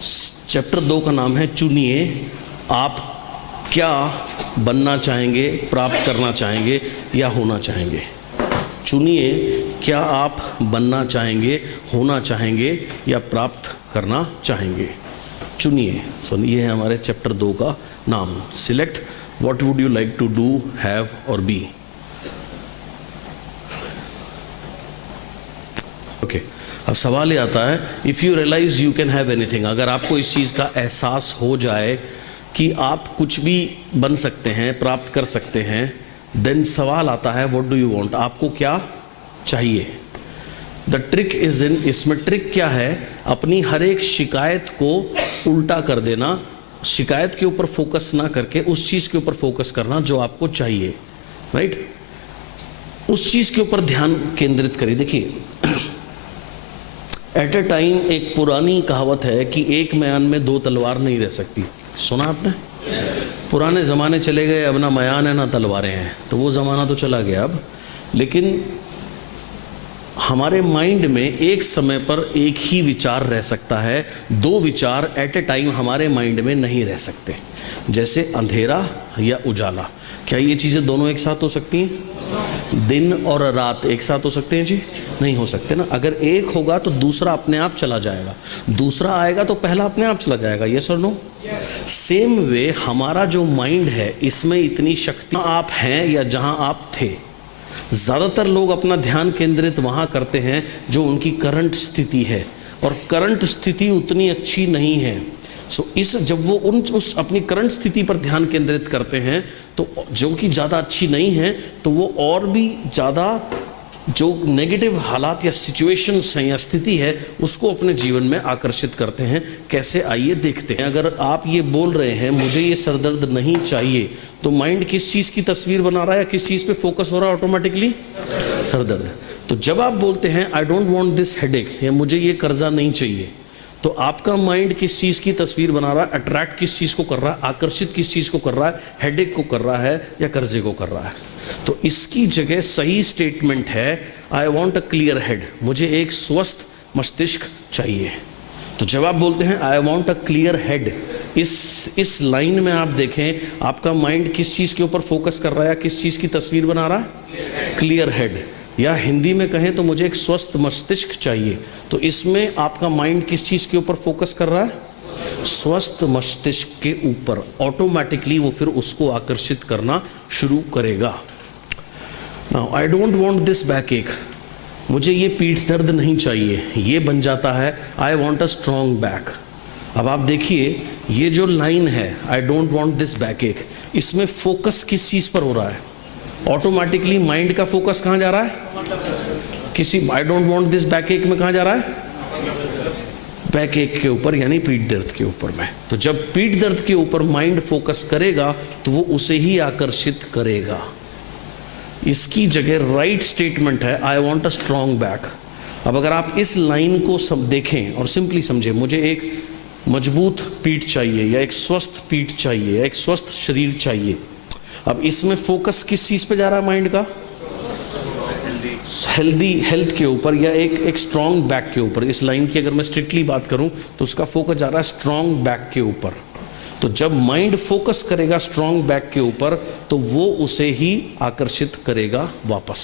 Chapter 2 का नाम है चुनिए, आप क्या बनना चाहेंगे, प्राप्त करना चाहेंगे या होना चाहेंगे। चुनिए, क्या आप बनना चाहेंगे, होना चाहेंगे या प्राप्त करना चाहेंगे। चुनिए। सो ये है हमारे चैप्टर 2 का नाम। Select what would you like to do, have और बी। ओके, अब सवाल ये आता है, if you realise you can have anything, अगर आपको इस चीज़ का एहसास हो जाए कि आप कुछ भी बन सकते हैं, प्राप्त कर सकते हैं, देन सवाल आता है व्हाट डू यू वांट, आपको क्या चाहिए। द ट्रिक इज इन, इसमें ट्रिक क्या है, अपनी हर एक शिकायत को उल्टा कर देना, शिकायत के ऊपर फोकस ना करके उस चीज़ के ऊपर फोकस करना जो आपको चाहिए। राइट, उस चीज़ के ऊपर ध्यान केंद्रित करिए। देखिए, एट ए टाइम एक पुरानी कहावत है कि एक म्यान में 2 तलवार नहीं रह सकती। सुना आपने? पुराने ज़माने चले गए, अब ना म्यान है ना तलवारें हैं, तो वो ज़माना तो चला गया अब। लेकिन हमारे माइंड में एक समय पर एक ही विचार रह सकता है, 2 विचार एट ए टाइम हमारे माइंड में नहीं रह सकते। जैसे अंधेरा या उजाला, क्या ये चीज़ें दोनों एक साथ हो सकती हैं? दिन और रात एक साथ हो सकते हैं जी? नहीं हो सकते ना। अगर एक होगा तो दूसरा अपने आप चला जाएगा, दूसरा आएगा तो पहला अपने आप चला जाएगा। यस और नो? सेम वे हमारा जो माइंड है, इसमें इतनी शक्ति, आप हैं या जहां आप थे। ज़्यादातर लोग अपना ध्यान केंद्रित वहाँ करते हैं जो उनकी करंट स्थिति है, और करंट स्थिति उतनी अच्छी नहीं है। जब वो उस अपनी करंट स्थिति पर ध्यान केंद्रित करते हैं तो जो कि ज़्यादा अच्छी नहीं है, तो वो और भी ज़्यादा जो नेगेटिव हालात या सिचुएशंस हैं या स्थिति है उसको अपने जीवन में आकर्षित करते हैं। कैसे, आइए देखते हैं। अगर आप ये बोल रहे हैं मुझे ये सरदर्द नहीं चाहिए, तो माइंड किस चीज़ की तस्वीर बना रहा है, किस चीज़ पे फोकस हो रहा है ऑटोमेटिकली? सरदर्द। तो जब आप बोलते हैं आई डोंट वांट दिस हेडेक, या मुझे ये कर्जा नहीं चाहिए, तो आपका माइंड किस चीज़ की तस्वीर बना रहा है, अट्रैक्ट किस चीज़ को कर रहा है, आकर्षित किस चीज़ को कर रहा है, हेडेक को कर रहा है या कर्जे को कर रहा है। तो इसकी जगह सही स्टेटमेंट है I want a clear head, मुझे एक स्वस्थ मस्तिष्क चाहिए। तो जब आप बोलते हैं I want a clear head, इस लाइन में आप देखें आपका माइंड किस चीज़ के ऊपर फोकस कर रहा है, किस चीज़ की तस्वीर बना रहा है? Clear head. या हिंदी में कहें तो मुझे एक स्वस्थ मस्तिष्क चाहिए, तो इसमें आपका माइंड किस चीज़ के ऊपर फोकस कर रहा है? स्वस्थ मस्तिष्क के ऊपर। ऑटोमेटिकली वो फिर उसको आकर्षित करना शुरू करेगा। Now I don't want this back एक, मुझे ये पीठ दर्द नहीं चाहिए, ये बन जाता है I want a strong back. अब आप देखिए ये जो लाइन है आई डोंट वांट दिस बैक एक, इसमें फोकस किस चीज़ पर हो रहा है? ऑटोमेटिकली माइंड का फोकस कहाँ जा रहा है? किसी आई डोंट वांट दिस बैक एक में कहाँ जा रहा है? बैक एक के ऊपर, यानी पीठ दर्द के ऊपर में। तो जब पीठ दर्द के ऊपर माइंड फोकस करेगा तो वो उसे ही आकर्षित करेगा। इसकी जगह राइट स्टेटमेंट है I want a strong back. अब अगर आप इस लाइन को सब देखें और सिंपली समझें, मुझे एक मजबूत पीठ चाहिए या एक स्वस्थ पीठ चाहिए या एक स्वस्थ शरीर चाहिए। अब इसमें फोकस किस चीज़ पे जा रहा है माइंड का? हेल्थ के ऊपर या एक स्ट्रॉन्ग बैक के ऊपर। इस लाइन की अगर मैं स्ट्रिक्टली बात करूं तो उसका फोकस जा रहा है स्ट्रॉन्ग बैक के ऊपर। तो जब माइंड फोकस करेगा स्ट्रॉन्ग बैक के ऊपर तो वो उसे ही आकर्षित करेगा वापस।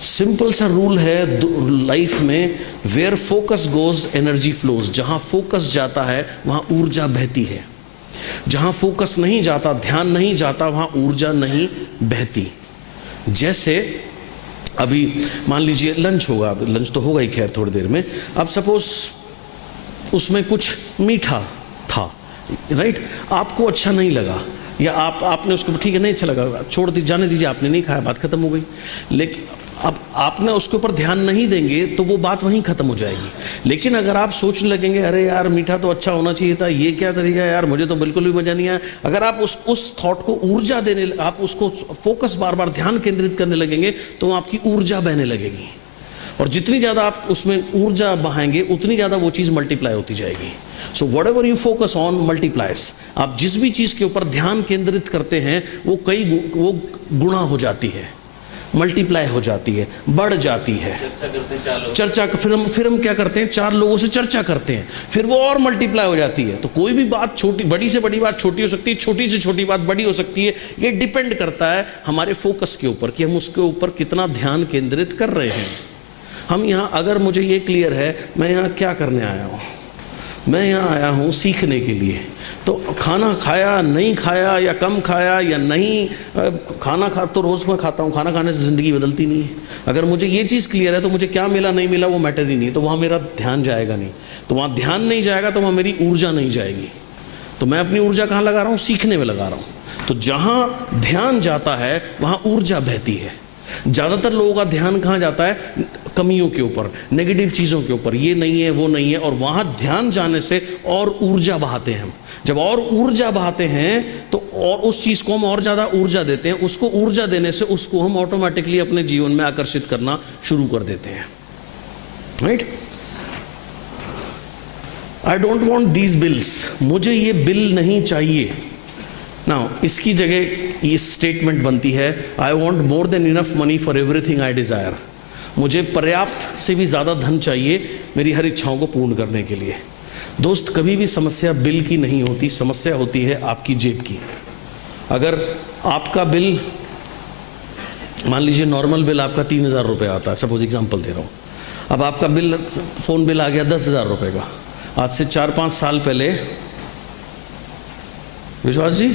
सिंपल सा रूल है लाइफ में, where focus goes energy flows. जहां फोकस जाता है वहां ऊर्जा बहती है, जहां फोकस नहीं जाता, ध्यान नहीं जाता, वहां ऊर्जा नहीं बहती। जैसे अभी मान लीजिए लंच होगा, लंच तो होगा ही खैर थोड़ी देर में। अब सपोज उसमें कुछ मीठा था, राइट, आपको अच्छा नहीं लगा या आपने उसको ठीक है नहीं अच्छा लगा, छोड़ दीजिए, जाने दीजिए, आपने नहीं खाया, बात खत्म हो गई। लेकिन अब आपने उसके ऊपर ध्यान नहीं देंगे तो वो बात वहीं खत्म हो जाएगी। लेकिन अगर आप सोचने लगेंगे अरे यार मीठा तो अच्छा होना चाहिए था, ये क्या तरीका है यार, मुझे तो बिल्कुल भी मजा नहीं आया, अगर आप उस थॉट को ऊर्जा देने, आप उसको फोकस बार बार ध्यान केंद्रित करने लगेंगे तो आपकी ऊर्जा बहने लगेगी, और जितनी ज़्यादा आप उसमें ऊर्जा बहाएंगे उतनी ज़्यादा वो चीज़ मल्टीप्लाई होती जाएगी। So whatever you focus on multiplies. आप जिस भी चीज़ के ऊपर ध्यान केंद्रित करते हैं वो गुणा हो जाती है। मल्टीप्लाई हो जाती है, बढ़ जाती है। चर्चा करते हैं चार लोग, चर्चा फिर हम क्या करते हैं, 4 लोगों से चर्चा करते हैं, फिर वो और मल्टीप्लाई हो जाती है। तो कोई भी बात छोटी, बड़ी से बड़ी बात छोटी हो सकती है, छोटी से छोटी बात बड़ी हो सकती है। ये डिपेंड करता है हमारे फोकस के ऊपर कि हम उसके ऊपर कितना ध्यान केंद्रित कर रहे हैं। हम यहाँ, अगर मुझे ये क्लियर है मैं यहाँ क्या करने आया हूँ, मैं यहाँ आया हूँ सीखने के लिए। तो खाना खाया नहीं खाया या कम खाया या नहीं खाना खा तो रोज़ मैं खाता हूँ, खाना खाने से ज़िंदगी बदलती नहीं है। अगर मुझे ये चीज़ क्लियर है तो मुझे क्या मिला नहीं मिला वो मैटर ही नहीं, तो वहाँ मेरा ध्यान जाएगा नहीं। तो वहाँ ध्यान नहीं जाएगा तो वहाँ मेरी ऊर्जा नहीं जाएगी। तो मैं अपनी ऊर्जा कहाँ लगा रहा हूँ, सीखने में लगा रहा हूँ। तो जहाँ ध्यान जाता है वहाँ ऊर्जा बहती है। ज़्यादातर लोगों का ध्यान कहाँ जाता है, कमियों के ऊपर, नेगेटिव चीज़ों के ऊपर, ये नहीं है वो नहीं है, और वहाँ ध्यान जाने से और ऊर्जा बहाते हैं हम। जब और ऊर्जा बहाते हैं तो और उस चीज़ को हम और ज़्यादा ऊर्जा देते हैं, उसको ऊर्जा देने से उसको हम ऑटोमेटिकली अपने जीवन में आकर्षित करना शुरू कर देते हैं। Right? I don't want these bills, मुझे ये बिल नहीं चाहिए ना। इसकी जगह ये स्टेटमेंट बनती है, I want more than enough money for everything I desire. मुझे पर्याप्त से भी ज़्यादा धन चाहिए मेरी हर इच्छाओं को पूर्ण करने के लिए। दोस्त, कभी भी समस्या बिल की नहीं होती, समस्या होती है आपकी जेब की। अगर आपका बिल, मान लीजिए नॉर्मल बिल आपका 3000 रुपये आता है, सपोज एग्जांपल दे रहा हूँ। अब आपका बिल, फ़ोन बिल आ गया 10,000 रुपये का। आज से 4-5 साल पहले, विश्वास जी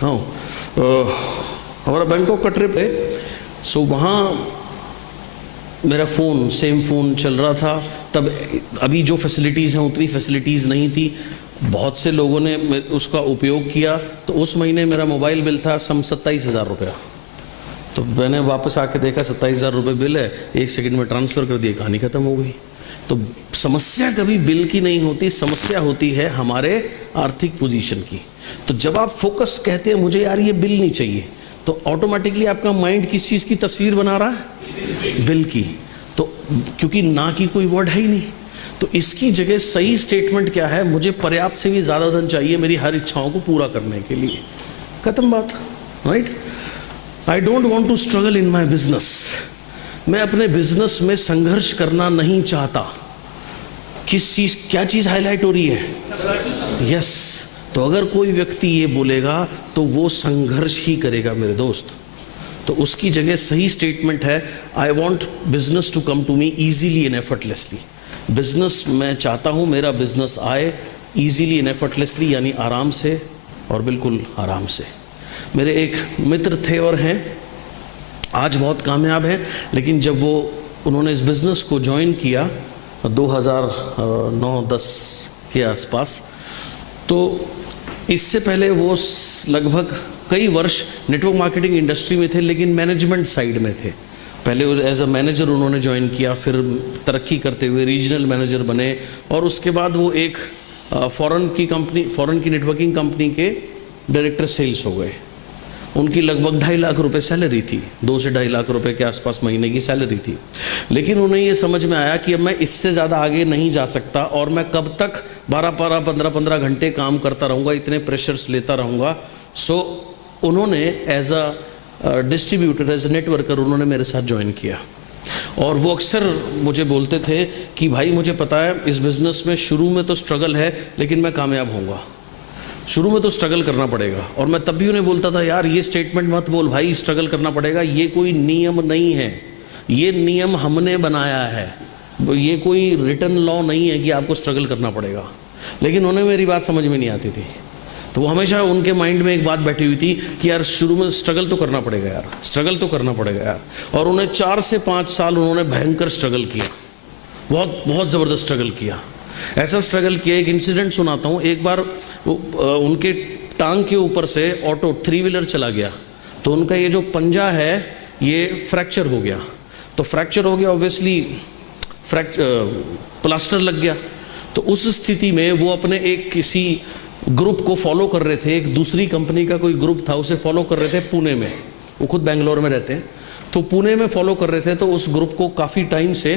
हाँ, हमारा बैंकॉक का ट्रिप है। सो वहाँ मेरा फ़ोन, सेम फ़ोन चल रहा था तब। अभी जो फैसिलिटीज़ हैं उतनी फैसिलिटीज़ नहीं थी। बहुत से लोगों ने उसका उपयोग किया। तो उस महीने मेरा मोबाइल बिल था सम 27,000 रुपया। तो मैंने वापस आके देखा 27,000 रुपये बिल है, 1 सेकंड में ट्रांसफ़र कर दिया, कहानी ख़त्म हो गई। तो समस्या कभी बिल की नहीं होती, समस्या होती है हमारे आर्थिक पोजीशन की। तो जब आप फोकस कहते हैं मुझे यार ये बिल नहीं चाहिए, तो ऑटोमेटिकली आपका माइंड किस चीज़ की तस्वीर बना रहा है, बिल की। तो क्योंकि ना की कोई वर्ड है ही नहीं, तो इसकी जगह सही स्टेटमेंट क्या है, मुझे पर्याप्त से भी ज़्यादा धन चाहिए मेरी हर इच्छाओं को पूरा करने के लिए। खत्म बात। Right? I don't want to struggle in my business. मैं अपने बिजनेस में संघर्ष करना नहीं चाहता। किस चीज़, क्या चीज़ हाईलाइट हो रही है? यस। तो अगर कोई व्यक्ति ये बोलेगा तो वो संघर्ष ही करेगा मेरे दोस्त। तो उसकी जगह सही स्टेटमेंट है, I want business to come to me easily and effortlessly. Business मैं चाहता हूँ मेरा बिजनेस आए ईजीली एंड एफर्टलेसली, यानी आराम से और बिल्कुल आराम से। मेरे एक मित्र थे और हैं, आज बहुत कामयाब हैं, लेकिन जब उन्होंने इस बिज़नेस को ज्वाइन किया 2009-10 के आसपास, तो इससे पहले वो लगभग कई वर्ष नेटवर्क मार्केटिंग इंडस्ट्री में थे, लेकिन मैनेजमेंट साइड में थे। पहले एज अ मैनेजर उन्होंने ज्वाइन किया, फिर तरक्की करते हुए रीजनल मैनेजर बने, और उसके बाद वो एक फॉरेन की नेटवर्किंग कंपनी के डायरेक्टर सेल्स हो गए। उनकी लगभग 2.5 लाख रुपए सैलरी थी, 2 से 2.5 लाख रुपए के आसपास महीने की सैलरी थी। लेकिन उन्हें ये समझ में आया कि अब मैं इससे ज़्यादा आगे नहीं जा सकता, और मैं कब तक 12-12, 15-15 घंटे काम करता रहूँगा, इतने प्रेशर्स लेता रहूँगा। सो उन्होंने as a distributor, as a networker उन्होंने मेरे साथ ज्वाइन किया। और वो अक्सर मुझे बोलते थे कि भाई मुझे पता है इस बिज़नेस में शुरू में तो स्ट्रगल है, लेकिन मैं कामयाब होऊंगा। शुरू में तो स्ट्रगल करना पड़ेगा। और मैं तब भी उन्हें बोलता था, यार ये स्टेटमेंट मत बोल भाई, स्ट्रगल करना पड़ेगा, ये कोई नियम नहीं है, ये नियम हमने बनाया है, ये कोई रिटन लॉ नहीं है कि आपको स्ट्रगल करना पड़ेगा। लेकिन उन्हें मेरी बात समझ में नहीं आती थी। तो वो हमेशा उनके माइंड में एक बात बैठी हुई थी कि यार शुरू में स्ट्रगल तो करना पड़ेगा यार, स्ट्रगल तो करना पड़ेगा यार। और उन्हें 4 से 5 साल उन्होंने भयंकर स्ट्रगल किया, बहुत बहुत ज़बरदस्त स्ट्रगल किया। ऐसा स्ट्रगल किया, एक इंसिडेंट सुनाता हूँ। एक बार उनके टांग के ऊपर से ऑटो 3 व्हीलर चला गया, तो उनका ये जो पंजा है ये फ्रैक्चर हो गया। तो फ्रैक्चर हो गया, ऑब्वियसली प्लास्टर लग गया। तो उस स्थिति में वो अपने एक किसी ग्रुप को फॉलो कर रहे थे, एक दूसरी कंपनी का कोई ग्रुप था, उसे फॉलो कर रहे थे पुणे में। वो खुद बेंगलोर में रहते हैं, तो पुणे में फॉलो कर रहे थे। तो उस ग्रुप को काफ़ी टाइम से,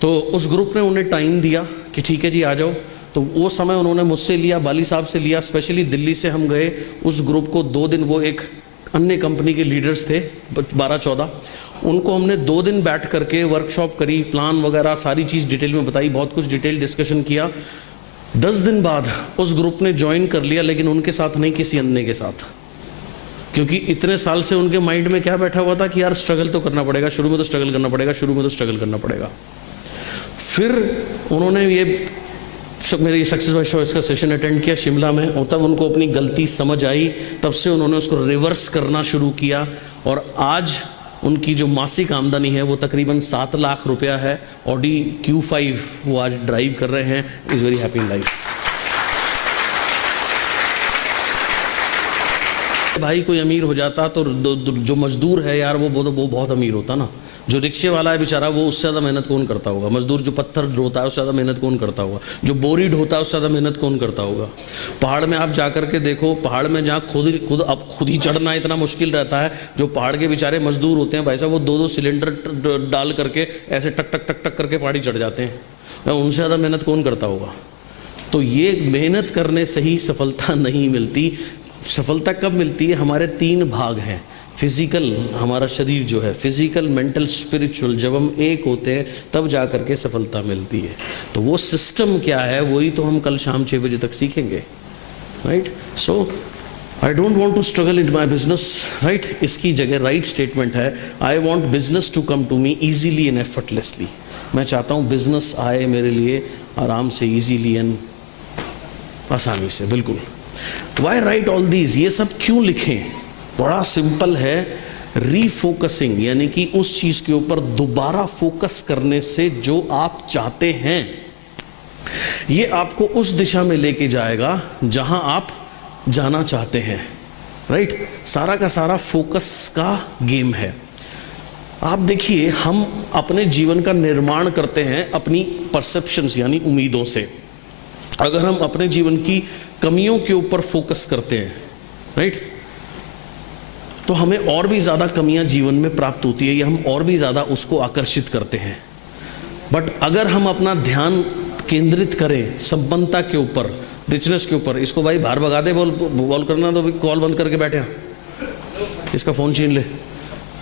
तो उस ग्रुप ने उन्हें टाइम दिया कि ठीक है जी आ जाओ। तो वो समय उन्होंने मुझसे लिया, बाली साहब से लिया, स्पेशली दिल्ली से हम गए उस ग्रुप को 2 दिन वो एक अन्य कंपनी के लीडर्स थे 12-14, उनको हमने 2 दिन बैठ करके वर्कशॉप करी, प्लान वगैरह सारी चीज़ डिटेल में बताई, बहुत कुछ डिटेल डिस्कशन किया। 10 दिन बाद उस ग्रुप ने ज्वाइन कर लिया, लेकिन उनके साथ नहीं, किसी अन्य के साथ, क्योंकि इतने साल से उनके माइंड में क्या बैठा हुआ था कि यार स्ट्रगल तो करना पड़ेगा, शुरू में तो स्ट्रगल करना पड़ेगा, शुरू में तो स्ट्रगल करना पड़ेगा। फिर उन्होंने ये मेरे सक्सेस बाय चॉइस का सेशन अटेंड किया शिमला में, और तब उनको अपनी गलती समझ आई, तब से उन्होंने उसको रिवर्स करना शुरू किया, और आज उनकी जो मासिक आमदनी है वो तकरीबन 7 लाख रुपया है। ऑडी Q5 वो आज ड्राइव कर रहे हैं, is very happy in life. भाई कोई अमीर हो जाता तो जो मजदूर है यार वो बहुत अमीर होता ना। जो रिक्शे वाला है बेचारा, वो उससे ज़्यादा मेहनत कौन करता होगा? मजदूर जो पत्थर ढोता है उससे ज़्यादा मेहनत कौन करता होगा? जो बोरी ढोता है उससे ज़्यादा मेहनत कौन करता होगा? पहाड़ में आप जा कर के देखो, पहाड़ में जहाँ खुद ही चढ़ना इतना मुश्किल रहता है, जो पहाड़ के बेचारे मजदूर होते हैं भाई साहब, वो 2-2 सिलेंडर डाल करके ऐसे टक टक टक टक करके पहाड़ी चढ़ जाते हैं। उनसे ज़्यादा मेहनत कौन करता होगा? तो ये मेहनत करने से ही सफलता नहीं मिलती। सफलता कब मिलती है? हमारे 3 भाग हैं। फिजिकल, हमारा शरीर जो है, फिजिकल, मेंटल, स्पिरिचुअल, जब हम एक होते हैं तब जा कर के सफलता मिलती है। तो वो सिस्टम क्या है, वही तो हम कल शाम 6 बजे तक सीखेंगे, right? So I don't want to struggle in my business, right? इसकी जगह राइट स्टेटमेंट है, I want business to come to me easily and effortlessly. मैं चाहता हूँ बिजनेस आए मेरे लिए आराम से, ईजीली एंड आसानी से, बिल्कुल। Why write all these? ये सब क्यों लिखें? बड़ा सिंपल है, रीफोकसिंग, यानी कि उस चीज के ऊपर दोबारा फोकस करने से जो आप चाहते हैं, ये आपको उस दिशा में लेके जाएगा जहां आप जाना चाहते हैं, राइट? सारा का सारा फोकस का गेम है। आप देखिए, हम अपने जीवन का निर्माण करते हैं अपनी परसेप्शंस यानी उम्मीदों से। अगर हम अपने जीवन की कमियों के ऊपर फोकस करते हैं, राइट, तो हमें और भी ज़्यादा कमियां जीवन में प्राप्त होती है, या हम और भी ज़्यादा उसको आकर्षित करते हैं। बट अगर हम अपना ध्यान केंद्रित करें संपन्नता के ऊपर, रिचनेस के ऊपर, इसको भाई बाहर भगा दे, बॉल करना तो कॉल बंद करके बैठे हैं, इसका फ़ोन छीन ले।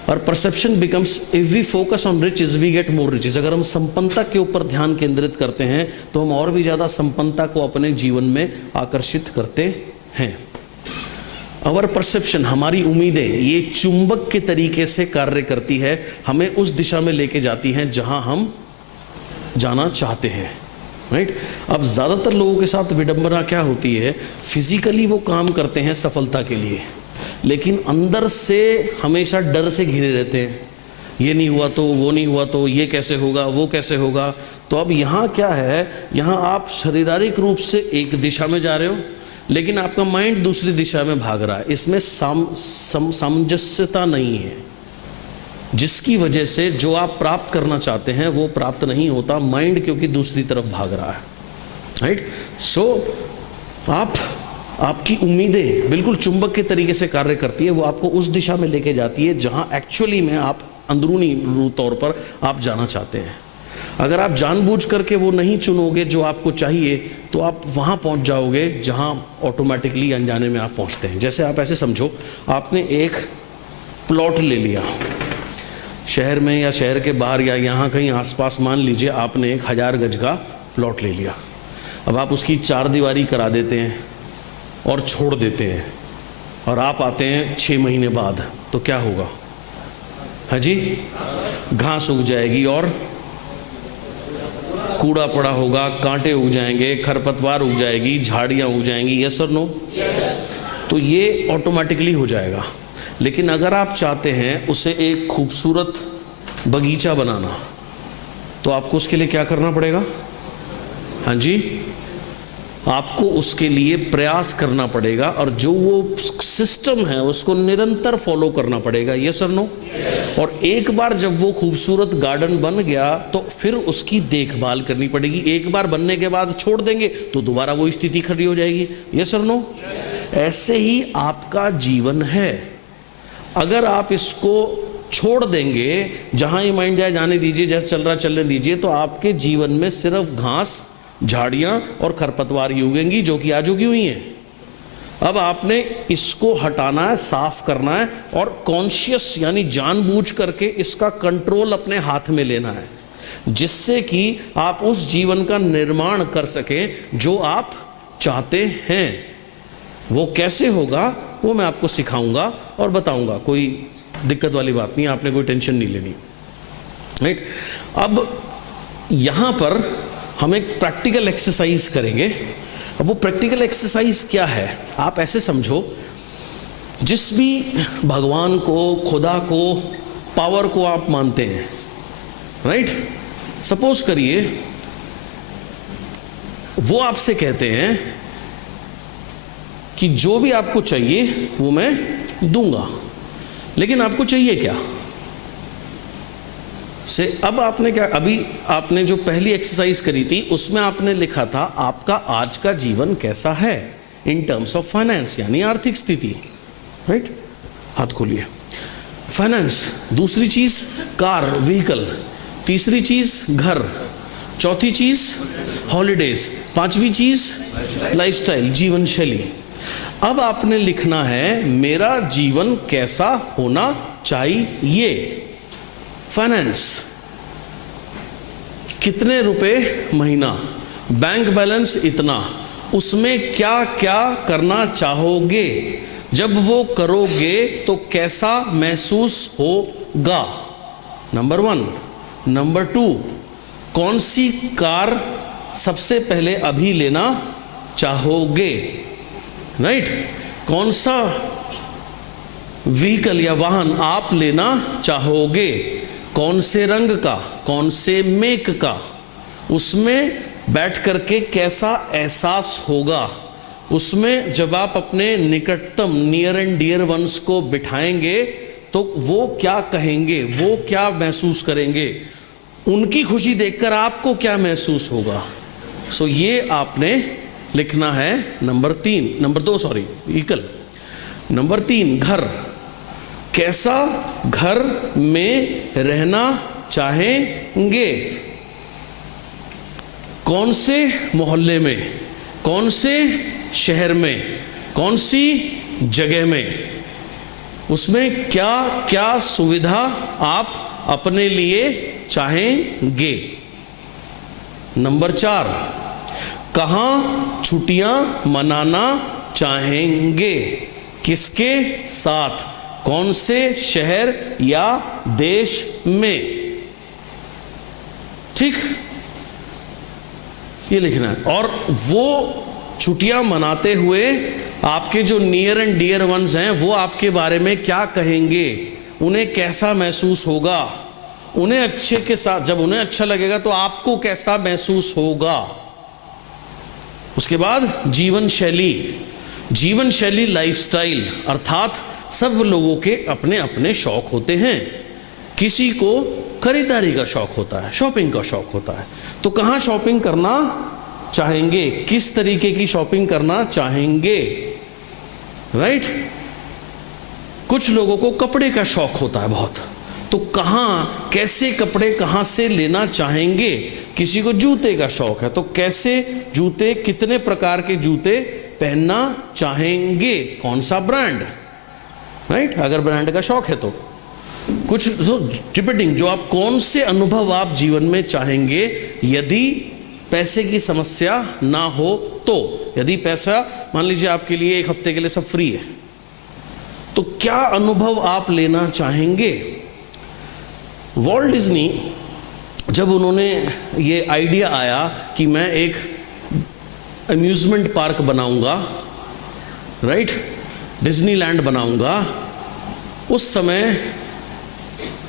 और perception becomes, if we focus on riches we get more riches. अगर हम संपन्नता के ऊपर ध्यान केंद्रित करते हैं तो हम और भी ज़्यादा संपन्नता को अपने जीवन में आकर्षित करते हैं। अवर परसेप्शन, हमारी उम्मीदें, ये चुंबक के तरीके से कार्य करती है, हमें उस दिशा में लेके जाती हैं जहां हम जाना चाहते हैं, राइट? अब ज़्यादातर लोगों के साथ विडंबना क्या होती है? फिजिकली वो काम करते हैं सफलता के लिए, लेकिन अंदर से हमेशा डर से घिरे रहते हैं, ये नहीं हुआ तो, वो नहीं हुआ तो, ये कैसे होगा, वो कैसे होगा। तो अब यहाँ क्या है, यहाँ आप शारीरिक रूप से एक दिशा में जा रहे हो, लेकिन आपका माइंड दूसरी दिशा में भाग रहा है। इसमें सामंजस्यता नहीं है, जिसकी वजह से जो आप प्राप्त करना चाहते हैं वो प्राप्त नहीं होता, माइंड क्योंकि दूसरी तरफ भाग रहा है, राइट? सो आपकी उम्मीदें बिल्कुल चुंबक के तरीके से कार्य करती है, वो आपको उस दिशा में लेके जाती है जहां एक्चुअली में आप अंदरूनी तौर पर आप जाना चाहते हैं। अगर आप जानबूझ करके वो नहीं चुनोगे जो आपको चाहिए, तो आप वहां पहुंच जाओगे जहां ऑटोमेटिकली अनजाने में आप पहुंचते हैं। जैसे आप ऐसे समझो, आपने एक प्लॉट ले लिया शहर में या शहर के बाहर या यहाँ कहीं आसपास, मान लीजिए आपने 1000 गज का प्लॉट ले लिया। अब आप उसकी 4 दीवारी करा देते हैं और छोड़ देते हैं, और आप आते हैं 6 महीने बाद, तो क्या होगा? हाँ जी, घास उग जाएगी और कूड़ा पड़ा होगा, कांटे उग जाएंगे, खरपतवार उग जाएगी, झाड़ियाँ उग जाएंगी, यस और नो? तो ये ऑटोमेटिकली हो जाएगा। लेकिन अगर आप चाहते हैं उसे एक खूबसूरत बगीचा बनाना, तो आपको उसके लिए क्या करना पड़ेगा? हाँ जी, आपको उसके लिए प्रयास करना पड़ेगा, और जो वो सिस्टम है उसको निरंतर फॉलो करना पड़ेगा, यस और नो? और एक बार जब वो खूबसूरत गार्डन बन गया तो फिर उसकी देखभाल करनी पड़ेगी। एक बार बनने के बाद छोड़ देंगे तो दोबारा वो स्थिति खड़ी हो जाएगी, यस और नो? ऐसे ही आपका जीवन है। अगर आप इसको छोड़ देंगे, जहां ही माइंड जाए जाने दीजिए, जैसे चल रहा चलने दीजिए, तो आपके जीवन में सिर्फ घास, झाड़ियां और खरपतवार ही उगेंगी, जो कि आज उगी हुई हैं। अब आपने इसको हटाना है, साफ करना है और कॉन्शियस यानी जानबूझ करके इसका कंट्रोल अपने हाथ में लेना है, जिससे कि आप उस जीवन का निर्माण कर सकें जो आप चाहते हैं। वो कैसे होगा वो मैं आपको सिखाऊंगा और बताऊंगा, कोई दिक्कत वाली बात नहीं, आपने कोई टेंशन नहीं लेनी, राइट। अब यहाँ पर हम एक प्रैक्टिकल एक्सरसाइज करेंगे। अब वो प्रैक्टिकल एक्सरसाइज क्या है, आप ऐसे समझो, जिस भी भगवान को, खुदा को, पावर को आप मानते हैं, राइट, सपोज करिए वो आपसे कहते हैं कि जो भी आपको चाहिए वो मैं दूंगा, लेकिन आपको चाहिए क्या से। अब आपने क्या, अभी आपने जो पहली एक्सरसाइज करी थी उसमें आपने लिखा था आपका आज का जीवन कैसा है इन टर्म्स ऑफ फाइनेंस, यानी आर्थिक स्थिति, राइट। हाथ खोलिए। फाइनेंस, दूसरी चीज कार, व्हीकल, तीसरी चीज घर, चौथी चीज हॉलीडेज, पांचवी चीज लाइफस्टाइल, जीवन शैली। अब आपने लिखना है मेरा जीवन कैसा होना चाहिए। फाइनेंस, कितने रुपए महीना, बैंक बैलेंस इतना, उसमें क्या क्या करना चाहोगे, जब वो करोगे तो कैसा महसूस होगा, नंबर 1। नंबर 2, कौन सी कार सबसे पहले अभी लेना चाहोगे, राइट। कौन सा व्हीकल या वाहन आप लेना चाहोगे, कौन से रंग का, कौन से मेक का, उसमें बैठ करके कैसा एहसास होगा, उसमें जब आप अपने निकटतम नियर एंड डियर वंस को बिठाएंगे तो वो क्या कहेंगे, वो क्या महसूस करेंगे, उनकी खुशी देखकर आपको क्या महसूस होगा। सो ये आपने लिखना है नंबर 2 व्हीकल। नंबर 3 घर, कैसा घर में रहना चाहेंगे, कौन से मोहल्ले में, कौन से शहर में, कौन सी जगह में, उसमें क्या क्या सुविधा आप अपने लिए चाहेंगे। नंबर 4, कहाँ छुट्टियां मनाना चाहेंगे, किसके साथ, कौन से शहर या देश में, ठीक, ये लिखना है। और वो छुट्टियां मनाते हुए आपके जो नियर एंड डियर वंस हैं वो आपके बारे में क्या कहेंगे, उन्हें कैसा महसूस होगा, उन्हें अच्छे के साथ, जब उन्हें अच्छा लगेगा तो आपको कैसा महसूस होगा। उसके बाद जीवन शैली, जीवन शैली लाइफस्टाइल, अर्थात सब लोगों के अपने अपने शौक होते हैं। किसी को खरीदारी का शौक होता है, शॉपिंग का शौक होता है, तो कहाँ शॉपिंग करना चाहेंगे, किस तरीके की शॉपिंग करना चाहेंगे, राइट। कुछ लोगों को कपड़े का शौक होता है बहुत, तो कहाँ कैसे कपड़े कहाँ से लेना चाहेंगे। किसी को जूते का शौक है तो कैसे जूते, कितने प्रकार के जूते पहनना चाहेंगे, कौन सा ब्रांड, राइट, अगर ब्रांड का शौक है तो। कुछ तो रिपीटिंग, जो आप कौन से अनुभव आप जीवन में चाहेंगे यदि पैसे की समस्या ना हो तो। यदि पैसा मान लीजिए आपके लिए एक हफ्ते के लिए सब फ्री है, तो क्या अनुभव आप लेना चाहेंगे। वॉल्ट डिज्नी, जब उन्होंने ये आइडिया आया कि मैं एक अम्यूजमेंट पार्क बनाऊंगा, राइट, डिज्नीलैंड बनाऊंगा, उस समय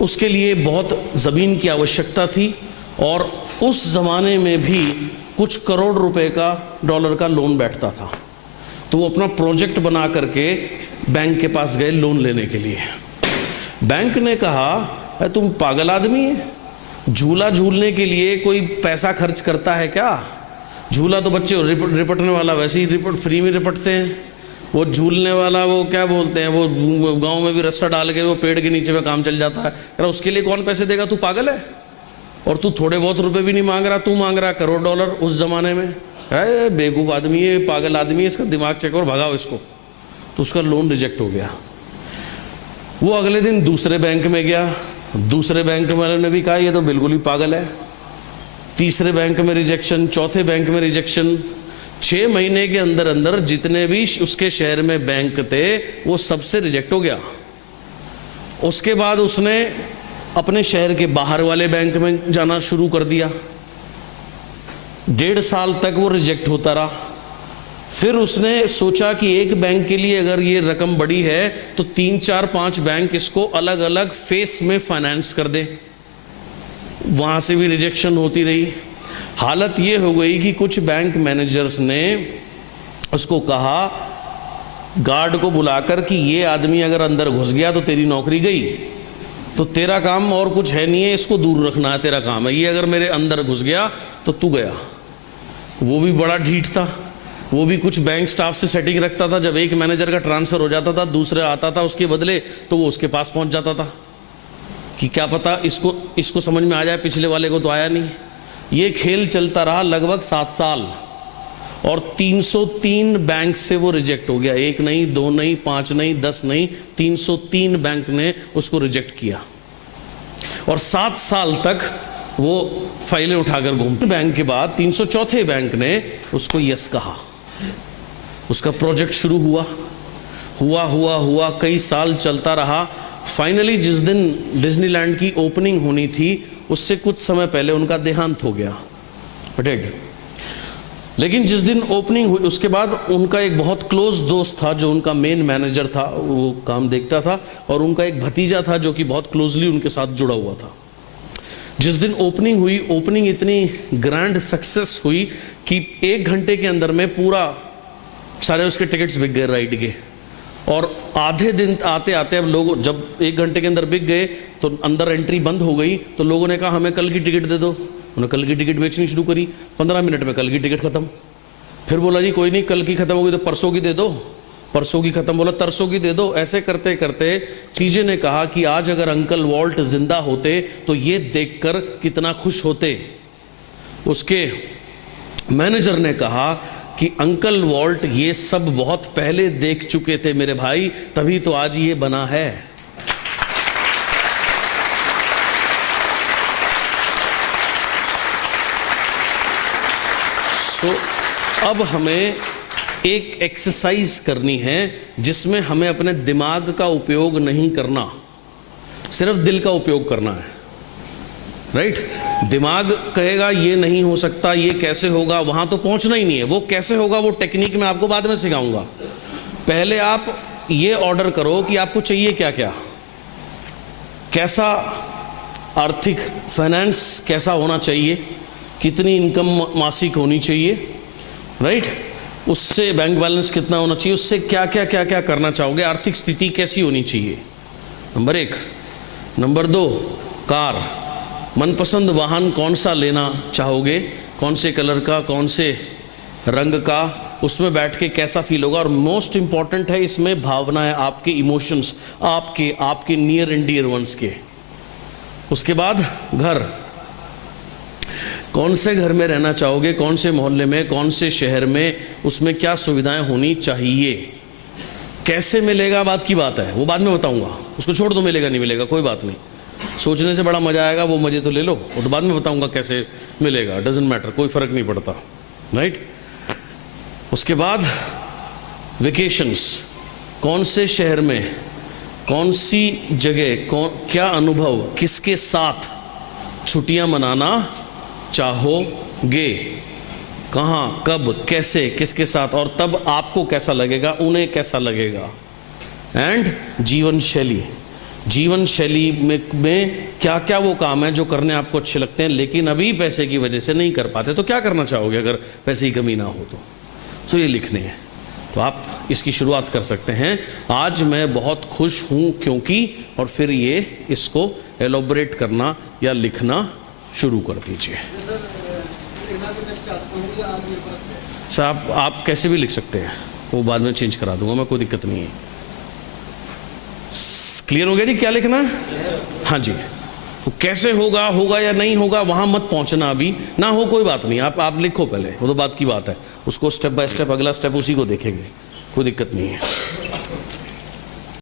उसके लिए बहुत ज़मीन की आवश्यकता थी और उस ज़माने में भी कुछ करोड़ रुपए का, डॉलर का लोन बैठता था। तो वो अपना प्रोजेक्ट बना करके बैंक के पास गए लोन लेने के लिए। बैंक ने कहा तुम पागल आदमी है, झूला झूलने के लिए कोई पैसा खर्च करता है क्या, झूला तो बच्चे रिपटने वाला वैसे ही रिपट फ्री में रिपटते हैं, वो झूलने वाला वो क्या बोलते हैं, वो गांव में भी रस्सा डाल के वो पेड़ के नीचे में काम चल जाता है, अरे उसके लिए कौन पैसे देगा, तू पागल है। और तू थोड़े बहुत रुपए भी नहीं मांग रहा, तू मांग रहा $1 करोड़ उस जमाने में। अरे बेवकूफ़ आदमी है, पागल आदमी है, इसका दिमाग चेक और भगाओ इसको, तो उसका लोन रिजेक्ट हो गया। वो अगले दिन दूसरे बैंक में गया, दूसरे बैंक वाले ने भी कहा ये तो बिल्कुल ही पागल है। तीसरे बैंक में रिजेक्शन, चौथे बैंक में रिजेक्शन। 6 महीने के अंदर अंदर जितने भी उसके शहर में बैंक थे वो सबसे रिजेक्ट हो गया। उसके बाद उसने अपने शहर के बाहर वाले बैंक में जाना शुरू कर दिया। 1.5 साल तक वो रिजेक्ट होता रहा। फिर उसने सोचा कि एक बैंक के लिए अगर ये रकम बड़ी है तो 3, 4, 5 बैंक इसको अलग अलग फेस में फाइनेंस कर दे। वहाँ से भी रिजेक्शन होती रही। हालत ये हो गई कि कुछ बैंक मैनेजर्स ने उसको कहा, गार्ड को बुलाकर, कि ये आदमी अगर अंदर घुस गया तो तेरी नौकरी गई, तो तेरा काम और कुछ है नहीं है, इसको दूर रखना है, तेरा काम है। ये अगर मेरे अंदर घुस गया तो तू गया। वो भी बड़ा ढीठ था, वो भी कुछ बैंक स्टाफ से सेटिंग रखता था। जब एक मैनेजर का ट्रांसफ़र हो जाता था, दूसरा आता था उसके बदले, तो वो उसके पास पहुंच जाता था कि क्या पता इसको समझ में आ जाए, पिछले वाले को तो आया नहीं। ये खेल चलता रहा लगभग 7 साल और 303 बैंक से वो रिजेक्ट हो गया। 1 नहीं, 2 नहीं, 5 नहीं, 10 नहीं, 303 बैंक ने उसको रिजेक्ट किया और 7 साल तक वो फाइलें उठाकर घूमते। बैंक के बाद 304 बैंक ने उसको यस कहा। उसका प्रोजेक्ट शुरू हुआ, कई साल चलता रहा। फाइनली जिस दिन डिज्नीलैंड की ओपनिंग होनी थी उससे कुछ समय पहले उनका देहांत हो गया, डेड। लेकिन जिस दिन ओपनिंग हुई उसके बाद उनका एक बहुत क्लोज दोस्त था जो उनका मेन मैनेजर था, वो काम देखता था, और उनका एक भतीजा था जो कि बहुत क्लोजली उनके साथ जुड़ा हुआ था। जिस दिन ओपनिंग हुई, ओपनिंग इतनी ग्रैंड सक्सेस हुई कि 1 घंटे के अंदर में पूरा सारे उसके टिकट्स बिक गए राइड के। और आधे दिन आते आते अब लोग जब 1 घंटे के अंदर बिक गए तो अंदर एंट्री बंद हो गई। तो लोगों ने कहा हमें कल की टिकट दे दो। उन्होंने कल की टिकट बेचनी शुरू करी। 15 मिनट में कल की टिकट खत्म। फिर बोला जी कोई नहीं, कल की खत्म हो गई तो परसों की दे दो। परसों की खत्म, बोला तरसों की दे दो। ऐसे करते करते टीजे ने कहा कि आज अगर अंकल वॉल्ट जिंदा होते तो ये देखकर कितना खुश होते। उसके मैनेजर ने कहा कि अंकल वॉल्ट ये सब बहुत पहले देख चुके थे मेरे भाई, तभी तो आज ये बना है। अब हमें एक एक्सरसाइज करनी है जिसमें हमें अपने दिमाग का उपयोग नहीं करना, सिर्फ दिल का उपयोग करना है, राइट। दिमाग कहेगा ये नहीं हो सकता, ये कैसे होगा, वहां तो पहुंचना ही नहीं है। वो कैसे होगा वो टेक्निक मैं आपको बाद में सिखाऊंगा। पहले आप ये ऑर्डर करो कि आपको चाहिए क्या क्या, कैसा आर्थिक फाइनेंस कैसा होना चाहिए, कितनी इनकम मासिक होनी चाहिए, राइट। उससे बैंक बैलेंस कितना होना चाहिए, उससे क्या क्या करना चाहोगे, आर्थिक स्थिति कैसी होनी चाहिए, नंबर 1। नंबर 2, कार, मनपसंद वाहन कौन सा लेना चाहोगे, कौन से कलर का, कौन से रंग का, उसमें बैठ के कैसा फील होगा। और मोस्ट इंपॉर्टेंट है इसमें भावनाएं, आपके इमोशंस, आपके नियर एंड डियर वंस के। उसके बाद घर, कौन से घर में रहना चाहोगे, कौन से मोहल्ले में, कौन से शहर में, उसमें क्या सुविधाएं होनी चाहिए, कैसे मिलेगा बात की बात है, वो बाद में बताऊंगा। उसको छोड़ दो, मिलेगा नहीं मिलेगा कोई बात नहीं, सोचने से बड़ा मजा आएगा, वो मजे तो ले लो, वो तो बाद में बताऊंगा कैसे मिलेगा, डजंट मैटर, कोई फर्क नहीं पड़ता, राइट। उसके बाद वेकेशंस, कौन से शहर में, कौन सी जगह, क्या अनुभव, किसके साथ छुट्टियां मनाना चाहोगे, कहाँ, कब, कैसे, किसके साथ, और तब आपको कैसा लगेगा, उन्हें कैसा लगेगा। एंड जीवन शैली में क्या क्या वो काम है जो करने आपको अच्छे लगते हैं लेकिन अभी पैसे की वजह से नहीं कर पाते, तो क्या करना चाहोगे अगर पैसे की कमी ना हो तो ये लिखने हैं। तो आप इसकी शुरुआत कर सकते हैं, आज मैं बहुत खुश हूँ क्योंकि, और फिर ये इसको एलोबरेट करना या लिखना शुरू कर दीजिए। सर आप कैसे भी लिख सकते हैं, वो बाद में चेंज करा दूंगा मैं, कोई दिक्कत नहीं है। क्लियर हो गया जी क्या लिखना है? हाँ जी। तो कैसे होगा या नहीं होगा वहां मत पहुंचना, अभी ना हो कोई बात नहीं, आप लिखो पहले, वो तो बात की बात है, उसको स्टेप बाय स्टेप, अगला स्टेप उसी को देखेंगे, कोई दिक्कत नहीं है।